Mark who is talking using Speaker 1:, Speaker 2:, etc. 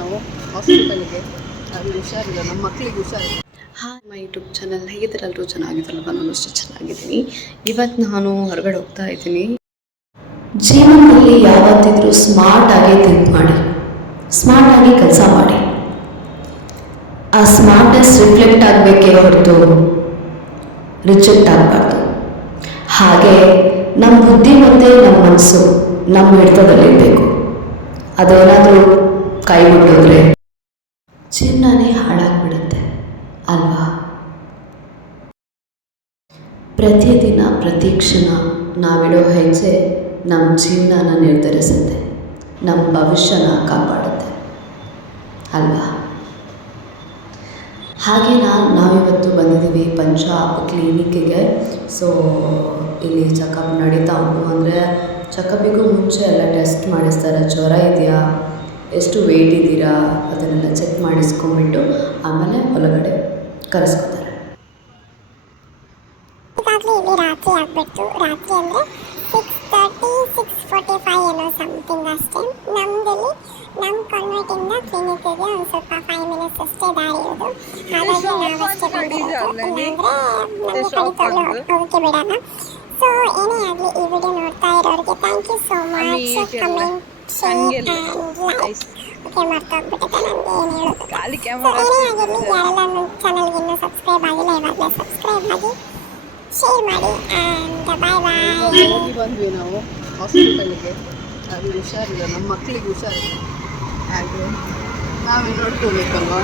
Speaker 1: ನಾವು ಹಾಸ್ಪಿಟಲ್ಗೆ ಅಲ್ಲಿ ಹುಷಾರಿಲ್ಲ ನಮ್ಮ ಮಕ್ಕಳಿಗೆ ಹುಷಾರಿಲ್ಲ.
Speaker 2: ಹಾಯ್ ಮೈ ಯೂಟ್ಯೂಬ್ ಚಾನಲ್ ಹೇಗಿದ್ದಾರೆ? ಎಲ್ಲರೂ ಚೆನ್ನಾಗಿದ್ದಾರಲ್ವ? ನಾನು ಅಷ್ಟು ಚೆನ್ನಾಗಿದ್ದೀನಿ. ಇವತ್ತು ನಾನು ಹೊರಗಡೆ ಹೋಗ್ತಾ ಇದ್ದೀನಿ. ಜೀವನದಲ್ಲಿ ಯಾವತ್ತಿದ್ರೂ ಸ್ಮಾರ್ಟ್ ಆಗಿ ಥಿಂಕ್ ಮಾಡಿ. ಸ್ಮಾರ್ಟ್ ಆಗಿ ಕೆಲಸ ಮಾಡಿ. ಆ ಸ್ಮಾರ್ಟ್ನೆಸ್ ರಿಫ್ಲೆಕ್ಟ್ ಆಗಬೇಕೇ ಹೊರತು ರಿಜೆಕ್ಟ್ ಆಗಬಾರ್ದು. ಹಾಗೆ ನಮ್ಮ ಬುದ್ಧಿ ಮತ್ತು ನಮ್ಮ ಮನಸ್ಸು ನಮ್ಮ ಹಿಡಿತದಲ್ಲಿರಬೇಕು. ಅದೇನಾದರೂ ಕೈ ಮುಟ್ಟಿದ್ರೆ ಚಿನ್ನನೇ ಹಾಳಾಗ್ಬಿಡುತ್ತೆ, ಅಲ್ವಾ? ಪ್ರತಿದಿನ, ಪ್ರತಿ ಕ್ಷಣ ನಾವಿಡೋ ಹೆಜ್ಜೆ ನಮ್ಮ ಜೀವನನ ನಿರ್ಧರಿಸುತ್ತೆ ನಮ್ಮ ಭವಿಷ್ಯನ ಕಾಪಾಡುತ್ತೆ, ಅಲ್ವಾ? ಹಾಗೆ ನಾನು ನಾವಿವತ್ತು ಬಂದಿದ್ದೀವಿ ಪಂಜಾಬ್ ಕ್ಲಿನಿಕ್ಕಿಗೆ. ಸೊ, ಇಲ್ಲಿ ಚೆಕಪ್ ನಡೀತಾ ಉಂಟು ಅಂದರೆ, ಚೆಕಪ್ಪಿಗೂ ಮುಂಚೆ ಎಲ್ಲ ಟೆಸ್ಟ್ ಮಾಡಿಸ್ತಾರೆ, ಜ್ವರ ಇದೆಯಾ? ಎಷ್ಟು ವೆಯ್ಟ್ ಇದ್ದೀರಾ ಅದನ್ನೆಲ್ಲ ಚೆಕ್ ಮಾಡಿಸ್ಕೊಂಬಿಟ್ಟು ಆಮೇಲೆ ಒಳಗಡೆ ಕರೆಸ್ಕೊತಾರೆ.
Speaker 3: ಇಲ್ಲಿ ರಾತ್ರಿ ಆಗ್ಬಿಟ್ಟು ರಾತ್ರಿ ಅಂದರೆ six thirty six forty five ಏನೋ ಸಮಥಿಂಗ್ ಅಷ್ಟೇ ನಮ್ಮದಲ್ಲಿ ನಮ್ಮ ಕಾನ್ವೆಂಟಿಂದ ಕ್ಲಿನಿಕ್ಕಿಗೆ ಒಂದು ಸ್ವಲ್ಪ ಫೈವ್ ಮಿನಿಟ್ಸ್ ಅಷ್ಟೇ ದಾರಿ ಇರೋದು. ಹಾಗಾಗಿ ನಾವಷ್ಟೇ ಬಂದಿರೋದು ಇಲ್ಲಾಂದರೆ ನಮಗೆ ಕಡಿತಗಳು ಹೋಗಕ್ಕೆ ಬಿಡಲ್ಲ ಸೊ ಏನೇ ಆಗಲಿ ಈ ವಿಡಿಯೋ ನೋಡ್ತಾ ಇರೋರಿಗೆ thank you so much comment ಹೇಳೋದು.
Speaker 1: ಖಾಲಿ ಕ್ಯಾಮರಾ
Speaker 3: ಯಾರೆಲ್ಲ ನನ್ನ ಚಾನಲ್ಗೆ ಇನ್ನೂ ಸಬ್ಸ್ಕ್ರೈಬ್ ಆಗಿಲ್ಲ ಇವಾಗಲೇ ಸಬ್ಸ್ಕ್ರೈಬ್ ಆಗಿ ಶೇರ್ ಮಾಡಿ ಆ್ಯಂಡ್ ಬಾಯ್ ಬಾಯ್
Speaker 1: ಹೋಗಿ ಬಂದ್ವಿ ನಾವು ಹಾಸ್ಪಿಟಲ್ಗೆ ಅದು ಹುಷಾರಿಲ್ಲ ನಮ್ಮ ಮಕ್ಕಳಿಗೆ ಹುಷಾರಿಲ್ಲ. ಹಾಗೆ ನಾವೇ ನೋಡ್ಕೋಬೇಕಲ್ವಾ?